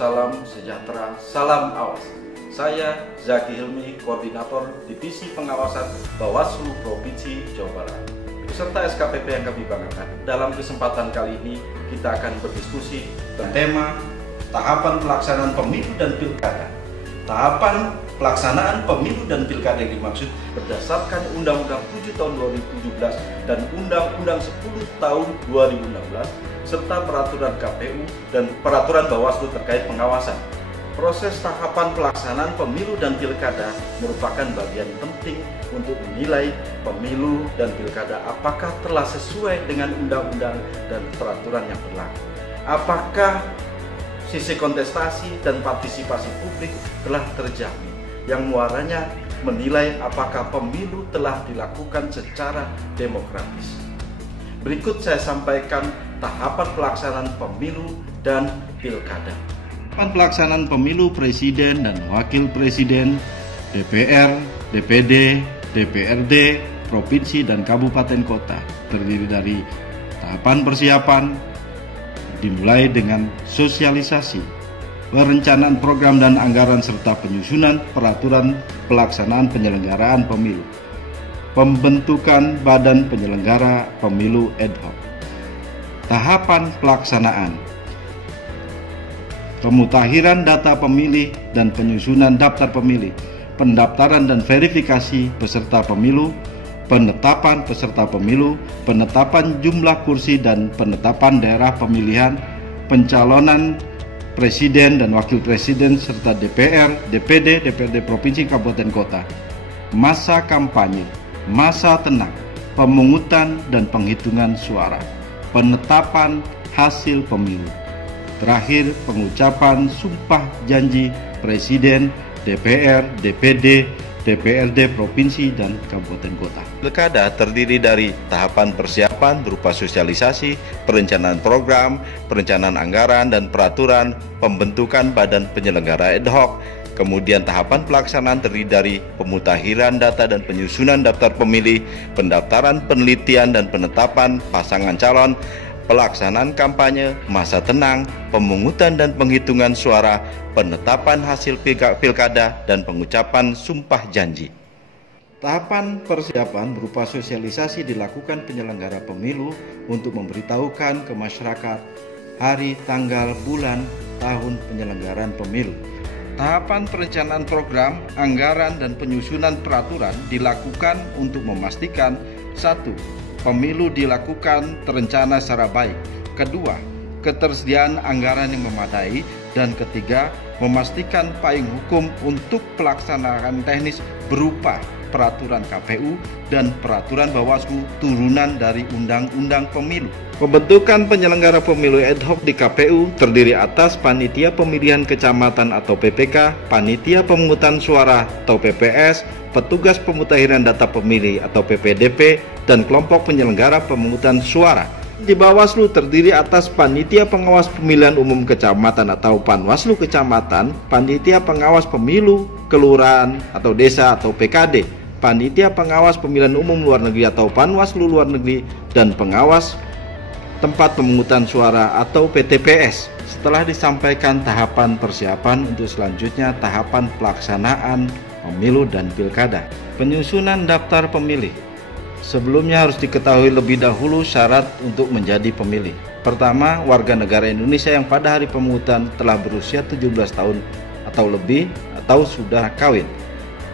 salam sejahtera, salam awas. Saya Zaki Hilmi, Koordinator Divisi Pengawasan Bawaslu Provinsi Jawa Barat. Beserta SKPP yang kami banggakan, dalam kesempatan kali ini kita akan berdiskusi tentang tema tahapan pelaksanaan pemilu dan pilkada. Tahapan pelaksanaan pemilu dan pilkada yang dimaksud berdasarkan Undang-Undang 7 tahun 2017 dan Undang-Undang 10 tahun 2016 serta peraturan KPU dan peraturan Bawaslu terkait pengawasan. Proses tahapan pelaksanaan pemilu dan pilkada merupakan bagian penting untuk menilai pemilu dan pilkada apakah telah sesuai dengan undang-undang dan peraturan yang berlaku. Apakah sisi kontestasi dan partisipasi publik telah terjamin, yang muaranya menilai apakah pemilu telah dilakukan secara demokratis. Berikut saya sampaikan tahapan pelaksanaan pemilu dan pilkada. Tahapan pelaksanaan pemilu presiden dan wakil presiden, DPR, DPD, DPRD, provinsi dan kabupaten kota terdiri dari tahapan persiapan, dimulai dengan sosialisasi, perencanaan program dan anggaran serta penyusunan peraturan pelaksanaan penyelenggaraan pemilu, pembentukan badan penyelenggara pemilu ad hoc. Tahapan pelaksanaan, pemutakhiran data pemilih dan penyusunan daftar pemilih, pendaftaran dan verifikasi peserta pemilu, penetapan peserta pemilu, penetapan jumlah kursi dan penetapan daerah pemilihan, pencalonan presiden dan wakil presiden serta DPR, DPD, DPRD provinsi, kabupaten kota, masa kampanye, masa tenang, pemungutan dan penghitungan suara, penetapan hasil pemilu. Terakhir, pengucapan sumpah janji presiden, DPR, DPD, DPRD provinsi dan kabupaten kota. Pilkada terdiri dari tahapan persiapan berupa sosialisasi, perencanaan program, perencanaan anggaran dan peraturan, pembentukan badan penyelenggara ad hoc. Kemudian tahapan pelaksanaan terdiri dari pemutakhiran data dan penyusunan daftar pemilih, pendaftaran, penelitian dan penetapan pasangan calon, pelaksanaan kampanye, masa tenang, pemungutan dan penghitungan suara, penetapan hasil pilkada, dan pengucapan sumpah janji. Tahapan persiapan berupa sosialisasi dilakukan penyelenggara pemilu untuk memberitahukan ke masyarakat hari, tanggal, bulan, tahun penyelenggaraan pemilu. Tahapan perencanaan program, anggaran, dan penyusunan peraturan dilakukan untuk memastikan 1. Pemilu dilakukan terencana secara baik. Kedua, ketersediaan anggaran yang memadai. Dan ketiga, memastikan payung hukum untuk pelaksanaan teknis berupa peraturan KPU dan peraturan Bawaslu turunan dari Undang-Undang Pemilu. Pembentukan penyelenggara pemilu ad hoc di KPU terdiri atas panitia pemilihan kecamatan atau PPK, panitia pemungutan suara atau PPS, petugas pemutakhiran data pemilih atau PPDP, dan kelompok penyelenggara pemungutan suara. Di Bawaslu terdiri atas panitia pengawas pemilihan umum kecamatan atau Panwaslu kecamatan, panitia pengawas pemilu kelurahan atau desa atau PKD, panitia pengawas pemilihan umum luar negeri atau Panwaslu luar negeri, dan pengawas tempat pemungutan suara atau PTPS. Setelah disampaikan tahapan persiapan, untuk selanjutnya tahapan pelaksanaan pemilu dan pilkada. Penyusunan daftar pemilih. Sebelumnya harus diketahui lebih dahulu syarat untuk menjadi pemilih. Pertama, warga negara Indonesia yang pada hari pemungutan telah berusia 17 tahun atau lebih atau sudah kawin.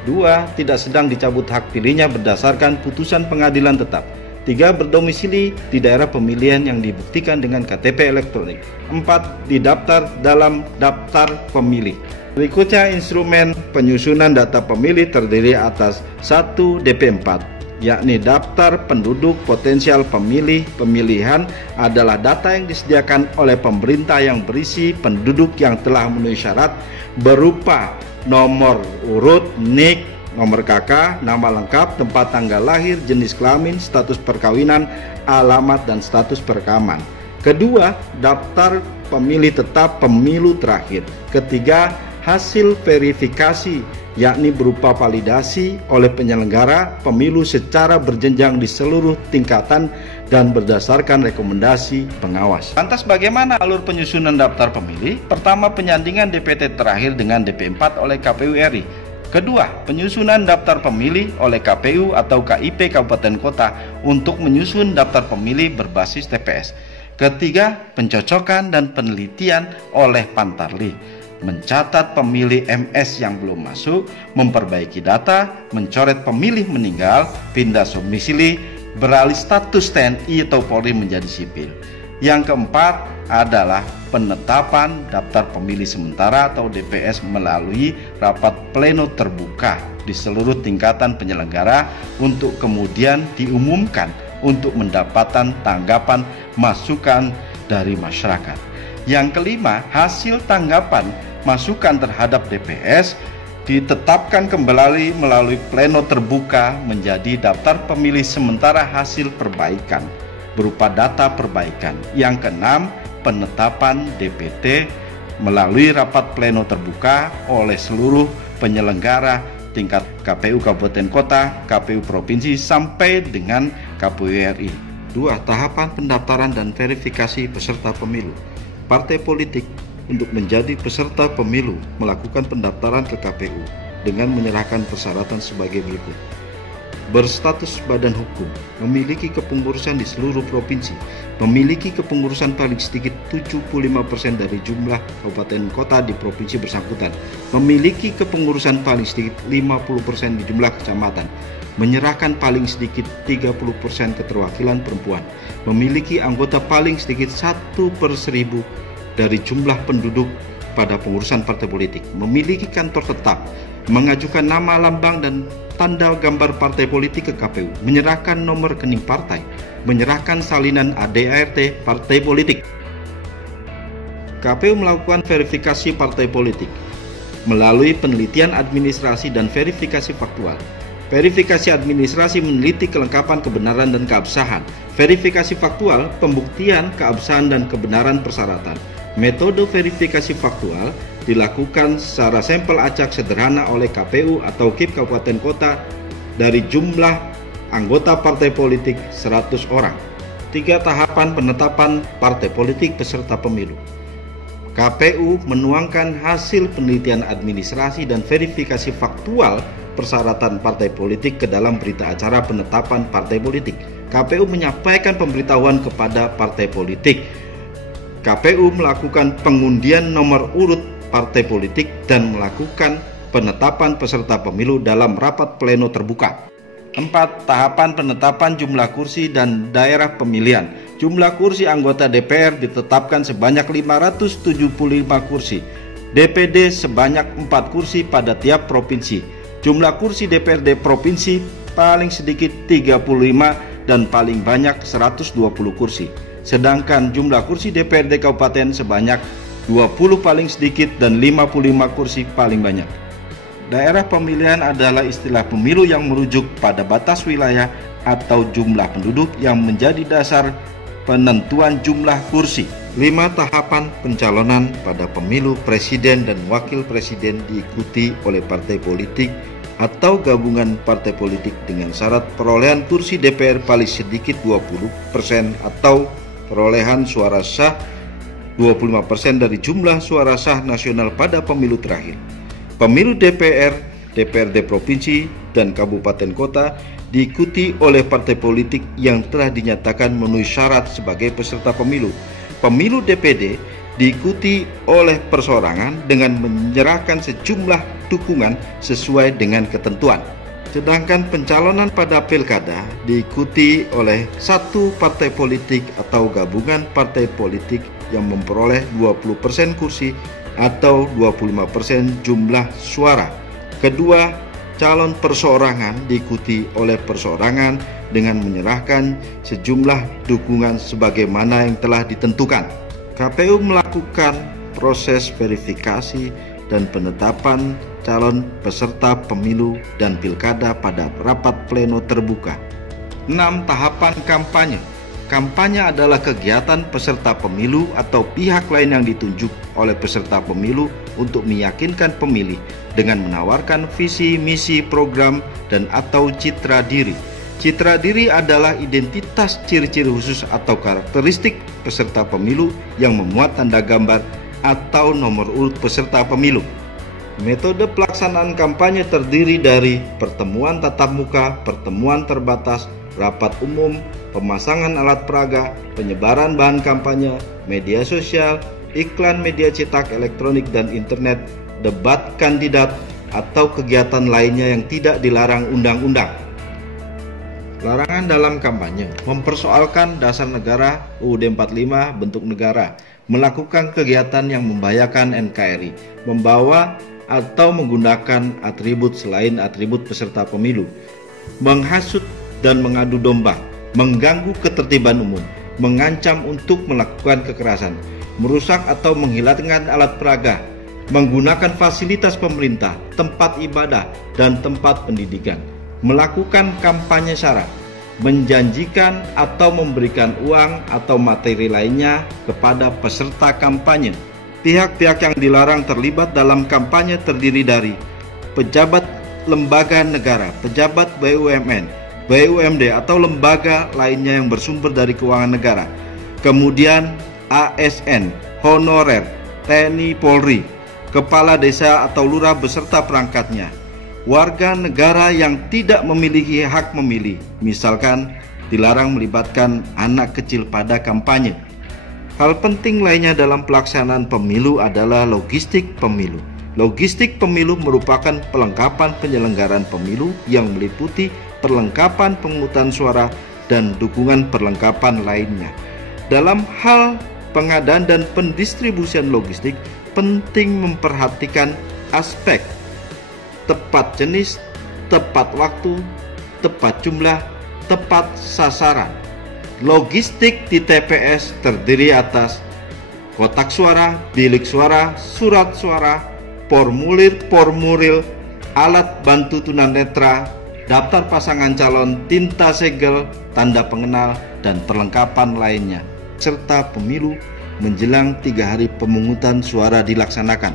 2. Tidak sedang dicabut hak pilihnya berdasarkan putusan pengadilan tetap. 3. Berdomisili di daerah pemilihan yang dibuktikan dengan KTP elektronik. 4. Didaftar dalam daftar pemilih. Berikutnya instrumen penyusunan data pemilih terdiri atas 1. DP4, yakni daftar penduduk potensial pemilih. Pemilihan adalah data yang disediakan oleh pemerintah yang berisi penduduk yang telah memenuhi syarat berupa nomor urut, NIK, nomor KK, nama lengkap, tempat tanggal lahir, jenis kelamin, status perkawinan, alamat, dan status perekaman. Kedua, daftar pemilih tetap pemilu terakhir. Ketiga, hasil verifikasi, yakni berupa validasi oleh penyelenggara pemilu secara berjenjang di seluruh tingkatan dan berdasarkan rekomendasi pengawas. Lantas bagaimana alur penyusunan daftar pemilih? Pertama, penyandingan DPT terakhir dengan DP4 oleh KPU RI. Kedua, penyusunan daftar pemilih oleh KPU atau KIP Kabupaten Kota untuk menyusun daftar pemilih berbasis TPS. Ketiga, pencocokan dan penelitian oleh Pantarli, mencatat pemilih MS yang belum masuk, memperbaiki data, mencoret pemilih meninggal, pindah domisili, beralih status TNI atau Polri menjadi sipil. Yang keempat adalah penetapan daftar pemilih sementara atau DPS melalui rapat pleno terbuka di seluruh tingkatan penyelenggara untuk kemudian diumumkan untuk mendapatkan tanggapan masukan dari masyarakat. Yang kelima, hasil tanggapan masukan terhadap DPS ditetapkan kembali melalui pleno terbuka menjadi daftar pemilih sementara hasil perbaikan berupa data perbaikan. Yang keenam, penetapan DPT melalui rapat pleno terbuka oleh seluruh penyelenggara tingkat KPU Kabupaten Kota, KPU Provinsi sampai dengan KPU RI. 2. Tahapan pendaftaran dan verifikasi peserta pemilu. Partai politik untuk menjadi peserta pemilu melakukan pendaftaran ke KPU dengan menyerahkan persyaratan sebagai berikut. Berstatus badan hukum, memiliki kepengurusan di seluruh provinsi, memiliki kepengurusan paling sedikit 75% dari jumlah kabupaten kota di provinsi bersangkutan, memiliki kepengurusan paling sedikit 50% di jumlah kecamatan, menyerahkan paling sedikit 30% keterwakilan perempuan, memiliki anggota paling sedikit 1/1000 dari jumlah penduduk pada pengurusan partai politik, memiliki kantor tetap, mengajukan nama, lambang, dan tanda gambar partai politik ke KPU, menyerahkan nomor rekening partai, menyerahkan salinan ADART partai politik. KPU melakukan verifikasi partai politik melalui penelitian administrasi dan verifikasi faktual. Verifikasi administrasi meneliti kelengkapan, kebenaran, dan keabsahan. Verifikasi faktual, pembuktian keabsahan dan kebenaran persyaratan. Metode verifikasi faktual dilakukan secara sampel acak sederhana oleh KPU atau KIP Kabupaten Kota dari jumlah anggota partai politik 100 orang. 3. Tahapan penetapan partai politik peserta pemilu. KPU menuangkan hasil penelitian administrasi dan verifikasi faktual persyaratan partai politik ke dalam berita acara penetapan partai politik. KPU menyampaikan pemberitahuan kepada partai politik. KPU melakukan pengundian nomor urut partai politik dan melakukan penetapan peserta pemilu dalam rapat pleno terbuka. 4. Tahapan penetapan jumlah kursi dan daerah pemilihan. Jumlah kursi anggota DPR ditetapkan sebanyak 575 kursi, DPD sebanyak 4 kursi pada tiap provinsi. Jumlah kursi DPRD provinsi paling sedikit 35 dan paling banyak 120 kursi. Sedangkan jumlah kursi DPRD Kabupaten sebanyak 20 paling sedikit dan 55 kursi paling banyak. Daerah pemilihan adalah istilah pemilu yang merujuk pada batas wilayah atau jumlah penduduk yang menjadi dasar penentuan jumlah kursi. 5. Tahapan pencalonan pada pemilu presiden dan wakil presiden diikuti oleh partai politik atau gabungan partai politik dengan syarat perolehan kursi DPR paling sedikit 20% atau perolehan suara sah 25% dari jumlah suara sah nasional pada pemilu terakhir. Pemilu DPR, DPRD provinsi, dan kabupaten kota diikuti oleh partai politik yang telah dinyatakan memenuhi syarat sebagai peserta pemilu. Pemilu DPD diikuti oleh perseorangan dengan menyerahkan sejumlah dukungan sesuai dengan ketentuan. Sedangkan pencalonan pada pilkada diikuti oleh satu partai politik atau gabungan partai politik yang memperoleh 20% kursi atau 25% jumlah suara. Kedua, calon perseorangan diikuti oleh perseorangan dengan menyerahkan sejumlah dukungan sebagaimana yang telah ditentukan. KPU melakukan proses verifikasi dan penetapan calon peserta pemilu dan pilkada pada rapat pleno terbuka. 6. Tahapan kampanye. Kampanye adalah kegiatan peserta pemilu atau pihak lain yang ditunjuk oleh peserta pemilu untuk meyakinkan pemilih dengan menawarkan visi, misi, program, dan atau citra diri. Citra diri adalah identitas ciri-ciri khusus atau karakteristik peserta pemilu yang memuat tanda gambar atau nomor urut peserta pemilu. Metode pelaksanaan kampanye terdiri dari pertemuan tatap muka, pertemuan terbatas, rapat umum, pemasangan alat peraga, penyebaran bahan kampanye, media sosial, iklan media cetak, elektronik, dan internet, debat kandidat, atau kegiatan lainnya yang tidak dilarang undang-undang. Larangan dalam kampanye: mempersoalkan dasar negara UUD 45 bentuk negara, melakukan kegiatan yang membahayakan NKRI, membawa atau menggunakan atribut selain atribut peserta pemilu, menghasut dan mengadu domba, mengganggu ketertiban umum, mengancam untuk melakukan kekerasan, merusak atau menghilangkan alat peraga, menggunakan fasilitas pemerintah, tempat ibadah, dan tempat pendidikan, melakukan kampanye sara, menjanjikan atau memberikan uang atau materi lainnya kepada peserta kampanye. Pihak-pihak yang dilarang terlibat dalam kampanye terdiri dari pejabat lembaga negara, pejabat BUMN, BUMD atau lembaga lainnya yang bersumber dari keuangan negara, kemudian ASN, honorer, TNI Polri, kepala desa atau lurah beserta perangkatnya, warga negara yang tidak memiliki hak memilih, misalkan dilarang melibatkan anak kecil pada kampanye. Hal penting lainnya dalam pelaksanaan pemilu adalah logistik pemilu. Logistik pemilu merupakan pelengkapan penyelenggaraan pemilu yang meliputi perlengkapan pemungutan suara dan dukungan perlengkapan lainnya. Dalam hal pengadaan dan pendistribusian logistik, penting memperhatikan aspek tepat jenis, tepat waktu, tepat jumlah, tepat sasaran. Logistik di TPS terdiri atas kotak suara, bilik suara, surat suara, formulir, alat bantu tunanetra, daftar pasangan calon, tinta segel, tanda pengenal, dan perlengkapan lainnya, serta pemilu menjelang 3 hari pemungutan suara dilaksanakan.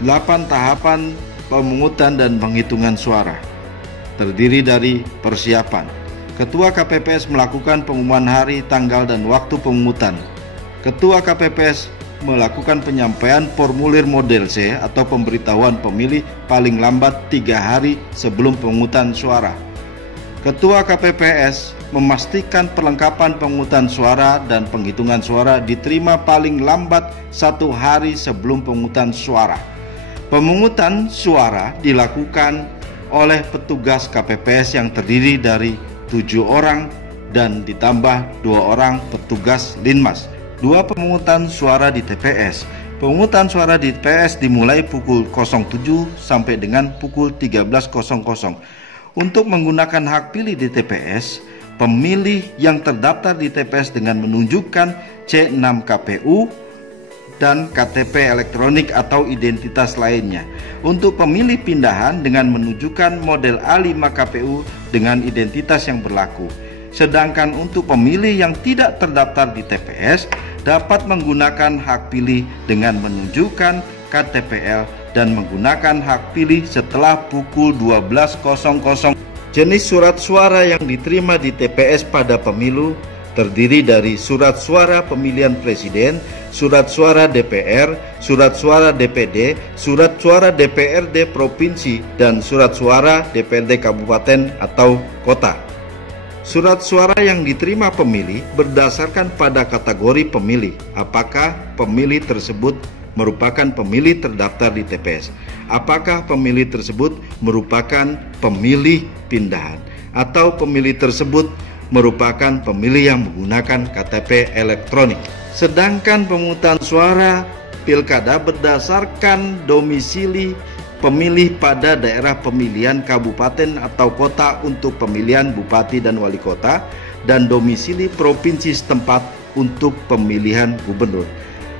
8 tahapan pemungutan dan penghitungan suara terdiri dari persiapan. Ketua KPPS melakukan pengumuman hari, tanggal, dan waktu pemungutan. Ketua KPPS melakukan penyampaian formulir model C atau pemberitahuan pemilih paling lambat 3 hari sebelum pemungutan suara. Ketua KPPS memastikan perlengkapan pemungutan suara dan penghitungan suara diterima paling lambat 1 hari sebelum pemungutan suara. Pemungutan suara dilakukan oleh petugas KPPS yang terdiri dari 7 orang dan ditambah 2 orang petugas Linmas. 2 pemungutan suara di TPS. Pemungutan suara di TPS dimulai pukul 07 sampai dengan pukul 13.00. Untuk menggunakan hak pilih di TPS, pemilih yang terdaftar di TPS dengan menunjukkan C6 KPU dan KTP elektronik atau identitas lainnya. Untuk pemilih pindahan dengan menunjukkan model A5 KPU dengan identitas yang berlaku. Sedangkan untuk pemilih yang tidak terdaftar di TPS dapat menggunakan hak pilih dengan menunjukkan KTPL dan menggunakan hak pilih setelah pukul 12.00. Jenis surat suara yang diterima di TPS pada pemilu terdiri dari surat suara pemilihan presiden, surat suara DPR, surat suara DPD, surat suara DPRD provinsi, dan surat suara DPRD kabupaten atau kota. Surat suara yang diterima pemilih berdasarkan pada kategori pemilih, apakah pemilih tersebut merupakan pemilih terdaftar di TPS, apakah pemilih tersebut merupakan pemilih pindahan, atau pemilih tersebut merupakan pemilih yang menggunakan KTP elektronik. Sedangkan pemungutan suara pilkada berdasarkan domisili pemilih pada daerah pemilihan kabupaten atau kota untuk pemilihan bupati dan wali kota, dan domisili provinsi setempat untuk pemilihan gubernur.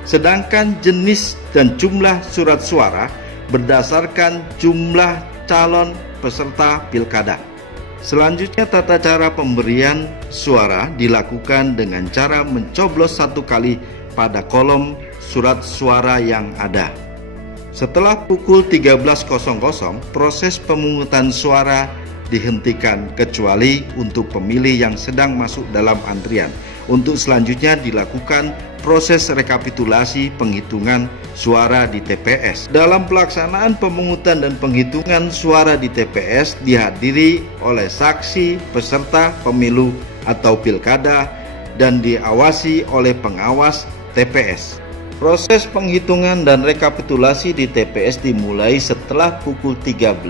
Sedangkan jenis dan jumlah surat suara berdasarkan jumlah calon peserta pilkada. Selanjutnya, tata cara pemberian suara dilakukan dengan cara mencoblos 1 kali pada kolom surat suara yang ada. Setelah pukul 13.00, proses pemungutan suara dihentikan kecuali untuk pemilih yang sedang masuk dalam antrian. Untuk selanjutnya dilakukan proses rekapitulasi penghitungan suara di TPS. Dalam pelaksanaan pemungutan dan penghitungan suara di TPS dihadiri oleh saksi peserta pemilu atau pilkada dan diawasi oleh pengawas TPS. Proses penghitungan dan rekapitulasi di TPS dimulai setelah pukul 13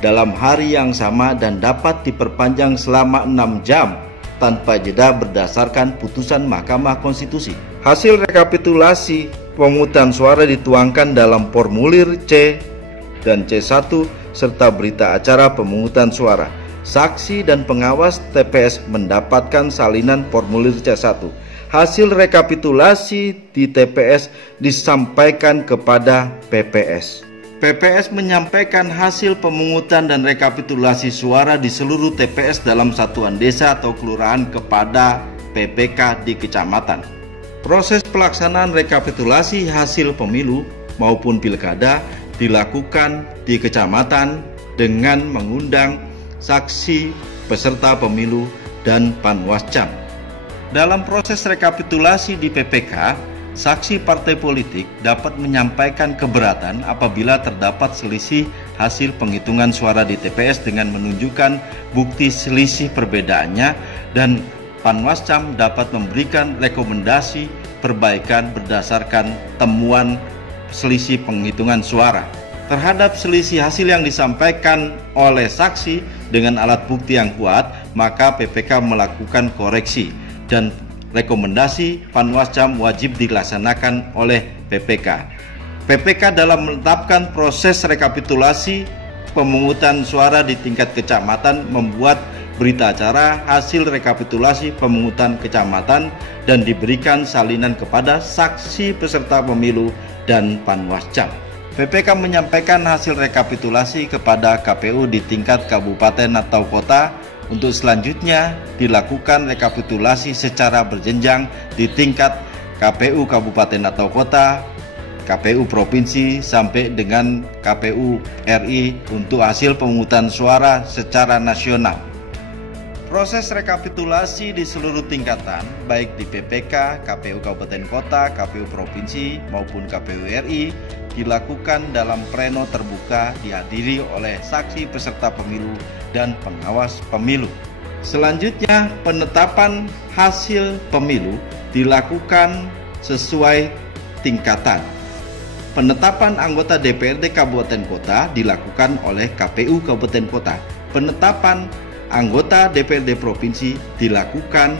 dalam hari yang sama dan dapat diperpanjang selama 6 jam tanpa jeda berdasarkan putusan Mahkamah Konstitusi. Hasil rekapitulasi pemungutan suara dituangkan dalam formulir C dan C1 serta berita acara pemungutan suara. Saksi dan pengawas TPS mendapatkan salinan formulir C1. Hasil rekapitulasi di TPS disampaikan kepada PPS. PPS menyampaikan hasil pemungutan dan rekapitulasi suara di seluruh TPS dalam satuan desa atau kelurahan kepada PPK di kecamatan. Proses pelaksanaan rekapitulasi hasil pemilu maupun pilkada dilakukan di kecamatan dengan mengundang saksi peserta pemilu dan panwascam. Dalam proses rekapitulasi di PPK, saksi partai politik dapat menyampaikan keberatan apabila terdapat selisih hasil penghitungan suara di TPS dengan menunjukkan bukti selisih perbedaannya, dan panwascam dapat memberikan rekomendasi perbaikan berdasarkan temuan selisih penghitungan suara. Terhadap selisih hasil yang disampaikan oleh saksi dengan alat bukti yang kuat, maka PPK melakukan koreksi dan rekomendasi panwascam wajib dilaksanakan oleh PPK. PPK dalam menetapkan proses rekapitulasi pemungutan suara di tingkat kecamatan membuat berita acara hasil rekapitulasi pemungutan kecamatan dan diberikan salinan kepada saksi peserta pemilu dan panwascam. PPK menyampaikan hasil rekapitulasi kepada KPU di tingkat kabupaten atau kota. Untuk selanjutnya dilakukan rekapitulasi secara berjenjang di tingkat KPU kabupaten atau kota, KPU provinsi sampai dengan KPU RI untuk hasil pemungutan suara secara nasional. Proses rekapitulasi di seluruh tingkatan baik di PPK, KPU kabupaten kota, KPU provinsi maupun KPU RI dilakukan dalam pleno terbuka dihadiri oleh saksi peserta pemilu dan pengawas pemilu. Selanjutnya, penetapan hasil pemilu dilakukan sesuai tingkatan. Penetapan anggota DPRD Kabupaten Kota dilakukan oleh KPU Kabupaten Kota. Penetapan anggota DPRD Provinsi dilakukan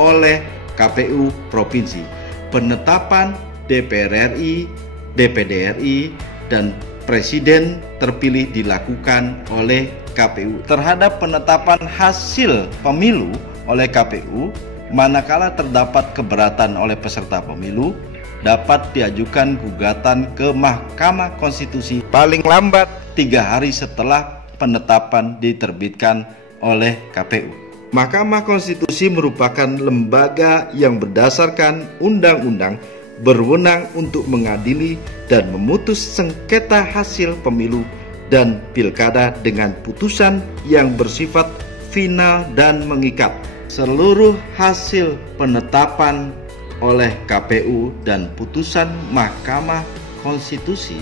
oleh KPU Provinsi. Penetapan DPR RI, DPD RI, dan Presiden terpilih dilakukan oleh KPU. Terhadap penetapan hasil pemilu oleh KPU, manakala terdapat keberatan oleh peserta pemilu, dapat diajukan gugatan ke Mahkamah Konstitusi paling lambat 3 hari setelah penetapan diterbitkan oleh KPU. Mahkamah Konstitusi merupakan lembaga yang berdasarkan undang-undang berwenang untuk mengadili dan memutus sengketa hasil pemilu dan pilkada dengan putusan yang bersifat final dan mengikat. Seluruh hasil penetapan oleh KPU dan putusan Mahkamah Konstitusi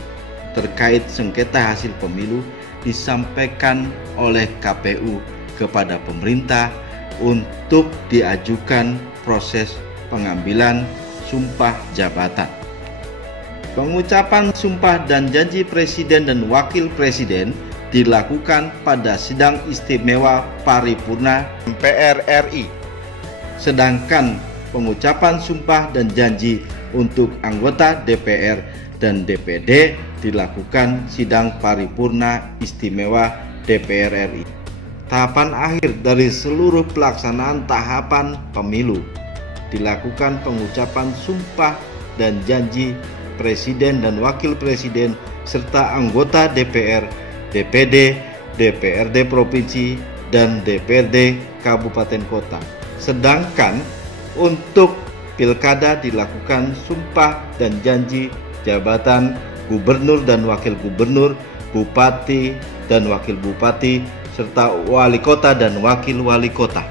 terkait sengketa hasil pemilu disampaikan oleh KPU kepada pemerintah untuk diajukan proses pengambilan sumpah jabatan. Pengucapan sumpah dan janji Presiden dan Wakil Presiden dilakukan pada sidang istimewa paripurna MPR RI. Sedangkan pengucapan sumpah dan janji untuk anggota DPR dan DPD dilakukan sidang paripurna istimewa DPR RI. Tahapan akhir dari seluruh pelaksanaan tahapan pemilu dilakukan pengucapan sumpah dan janji Presiden dan Wakil Presiden serta anggota DPR, DPD, DPRD Provinsi, dan DPRD Kabupaten Kota. Sedangkan untuk pilkada dilakukan sumpah dan janji jabatan Gubernur dan Wakil Gubernur, Bupati dan Wakil Bupati, serta wali kota dan wakil wali kota.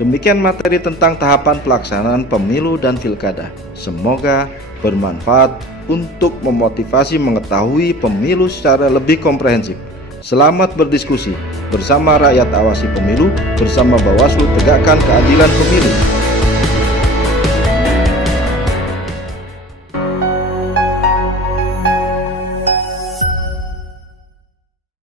Demikian materi tentang tahapan pelaksanaan pemilu dan pilkada. Semoga bermanfaat untuk memotivasi mengetahui pemilu secara lebih komprehensif. Selamat berdiskusi bersama rakyat, awasi pemilu, bersama Bawaslu tegakkan keadilan pemilu.